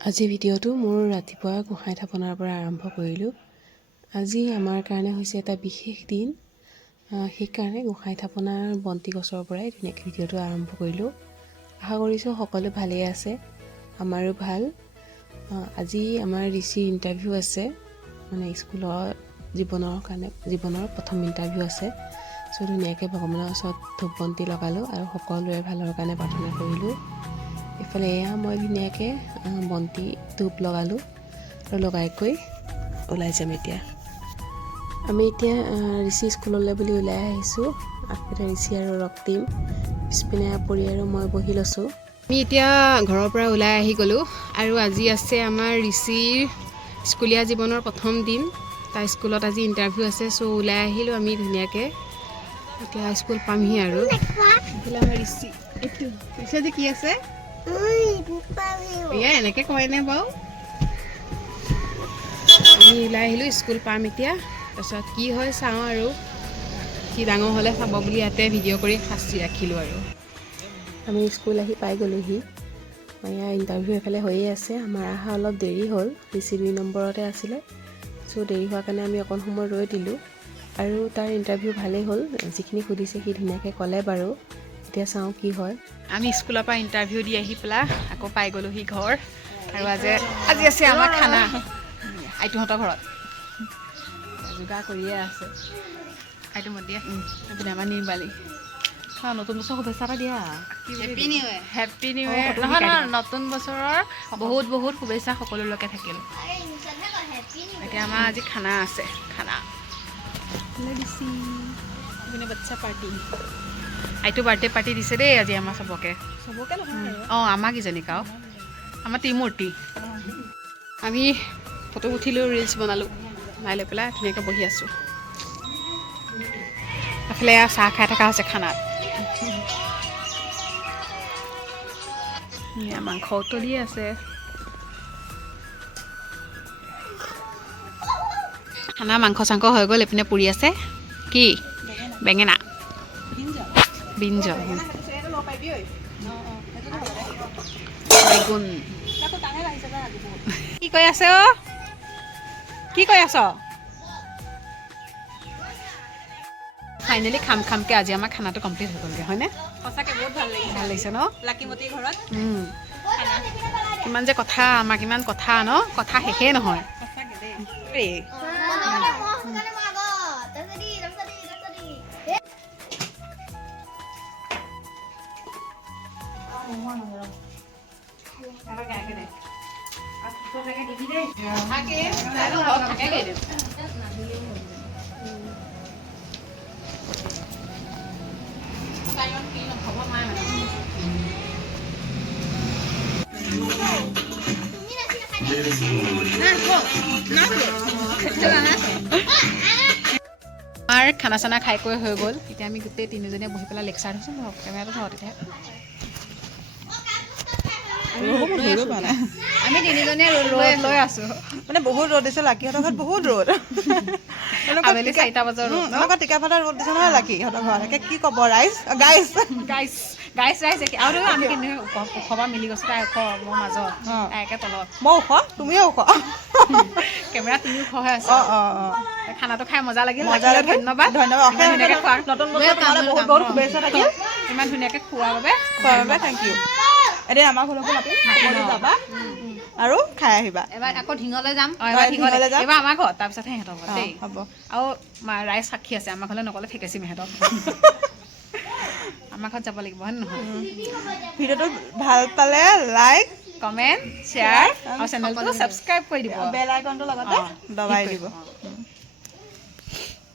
আজি ভিডিঅ'টো মোৰ ৰাতিপুৱা গোঁসাই থাপনাৰ পৰা আৰম্ভ কৰিলোঁ। আজি আমাৰ কাৰণে হৈছে এটা বিশেষ দিন। সেইকাৰণে গোঁসাই থাপনাৰ বন্তি গছৰ পৰাই ধুনীয়াকৈ ভিডিঅ'টো আৰম্ভ কৰিলোঁ। আশা কৰিছোঁ সকলো ভালেই আছে আমাৰো ভাল। আজি আমাৰ ঋষিৰ ইণ্টাৰভিউ আছে মানে স্কুলৰ জীৱনৰ কাৰণে জীৱনৰ প্ৰথম ইণ্টাৰভিউ আছে। চ' ধুনীয়াকৈ ভগৱানৰ ওচৰত ধূপ বন্তি লগালোঁ আৰু সকলোৰে ভালৰ কাৰণে প্ৰাৰ্থনা কৰিলোঁ। এইফালে এয়া, মই ধুনীয়াকৈ বন্তি, ধূপ লগালোঁ আৰু লগাই কৰি ওলাই যাম এতিয়া। আমি এতিয়া ঋষি স্কুললৈ বুলি ওলাই আহিছোঁ। আগপিনে ঋষি আৰু ৰক্তিম পিছপিনে পৰি আৰু মই বহি লৈছোঁ। আমি এতিয়া ঘৰৰ পৰা ওলাই আহি গ'লোঁ আৰু আজি আছে আমাৰ ঋষিৰ স্কুলীয়া জীৱনৰ প্ৰথম দিন। তাৰ স্কুলত আজি ইণ্টাৰভিউ আছে চ' ওলাই আহিলোঁ আমি ধুনীয়াকৈ। এতিয়া স্কুল পামহি আৰু। এইফালে ঋষি ঋষি আজি কি আছে? এয়া এনেকৈ কয়নে বাৰু আমি ওলাই আহিলোঁ স্কুল পাম এতিয়া তাৰপিছত কি হয় চাওঁ আৰু সি ডাঙৰ হ'লে চাব বুলি ইয়াতে ভিডিঅ' কৰি সাঁচি ৰাখিলোঁ আৰু আমি স্কুল আহি পাই গ'লোহি এয়া ইণ্টাৰভিউ এফালে হৈয়ে আছে আমাৰ অহা অলপ দেৰি হ'ল ঋষি দুই নম্বৰতে আছিলে চ' দেৰি হোৱাৰ কাৰণে আমি অকণ সময় ৰৈ দিলোঁ আৰু তাৰ ইণ্টাৰভিউ ভালেই হ'ল যিখিনি সুধিছে সি ধুনীয়াকৈ ক'লে বাৰু এতিয়া চাওঁ কি হয়। আমি স্কুলৰ পৰা ইণ্টাৰভিউ দি আহি পেলাই আকৌ পাই গ'লোহি ঘৰ। আৰু আজি আজি আছে আমাৰ খানা। আইতুহঁতৰ ঘৰত। যোগাৰ কৰিয়ে আছে। আইতু মত দিয়া। এইপিনে আমাৰ নিৰ্মালী। নতুন বছৰ শুভেচ্ছা এটা দিয়া। Happy new year happy new year নহয় নহয় নতুন বছৰৰ বহুত বহুত শুভেচ্ছা সকলোলৈকে থাকিল। এতিয়া আমাৰ আজি খানা আছে। খানা। বাচ্ছা পাৰ্টি আইটো বাৰ্থডে পাৰ্টি দিছে দেই আজি আমাৰ চবকে। অঁ আমাক ইজনীক আৰু। আমাৰ ত্ৰিমূৰ্তি। আমি ফটো উঠিলোঁ ৰিলচ বনালোঁ। বনাই লৈ পেলাই ধুনীয়াকৈ বহি আছোঁ। এয়া চাহ খাই থকা হৈছে খানাত। মাংস উতলিয়ে আছে। খানা মাংস চাংস হৈ গ'ল এইপিনে পুৰি আছে। কি? বেঙেনা। বিঞ্জল বেগুন। কি কৈ আছে? অ কি কৈ আছ? ফাইনেলি খাম খামকৈ আজি আমাৰ খানাটো কমপ্লিট হৈ গ'লগৈ হয়নে? সঁচাকে বহুত ভালো লাগিছে। ভালো লাগিছে ন? লাকিমতী ঘৰত। কিমান যে কথা আমাৰ কিমান কথা ন? কথা শেষেই নহয়। আমাৰ খানা চানা খাই কৰি হৈ গ'ল। এতিয়া আমি গোটেই তিনিজনীয়ে বহি পেলাই লেকচাৰ ন কেমেৰাটো থওঁ তেতিয়া আমি তিনিজনীয়ে ৰৈ লৈ আছোঁ। মানে বহুত ৰ'দ দিছে লাকিহঁতৰ ঘৰত বহুত ৰ'দ। আবেলি চাৰিটা? এনেকুৱা টিকা ফটা ৰ'দ দিছে নহয় লাকিহঁতৰ ঘৰত। একে কি ক'ব ৰাইজ গাইজ গাইছ গাইছ ৰাইজ একে। আৰু আমি কিন্তু ওখ ওখবা মিলি গৈছোঁ তাই ওখ মোৰ মাজত। তাই একে তলত। মই ওখ? তুমিও ওখ? কেমেৰা তুমি ওখ হৈ আছে। অঁ অঁ অঁ। খানাটো খাই মজা লাগিল। ধন্যবাদ। ধন্যবাদ। ইমান ধুনীয়াকৈ খোৱাৰ নতুন বহুত বহুত শুভেচ্ছা থাকিল। ইমান ধুনীয়াকৈ খোৱাৰ বাবে খোৱাৰ বাবে থেংক ইউ এদিন আমাৰ ঘৰলৈকো মাতিম। সকলো যাবা। আৰু খাই আহিবা। এবাৰ আকৌ ঢিঙলৈ যাম। এবাৰ ঢিঙলৈ যাম। এবাৰ আমাৰ ঘৰত তাৰপিছতহে সিহঁতৰ ঘৰত দেই। হ'ব। আৰু ৰাইজ সাক্ষী আছে। আমাৰ ঘৰলৈ নগ'লে ফেকেচিম সিহঁতক আমাৰ ঘৰত যাব লাগিব হয় নহয়? ভিডিঅ'টো ভাল পালে লাইক কমেণ্ট শ্বেয়াৰ আৰু চেনেলটো ছাবস্ক্ৰাইব কৰি দিব। বেল আইকনটো লগতে দবাই দিব।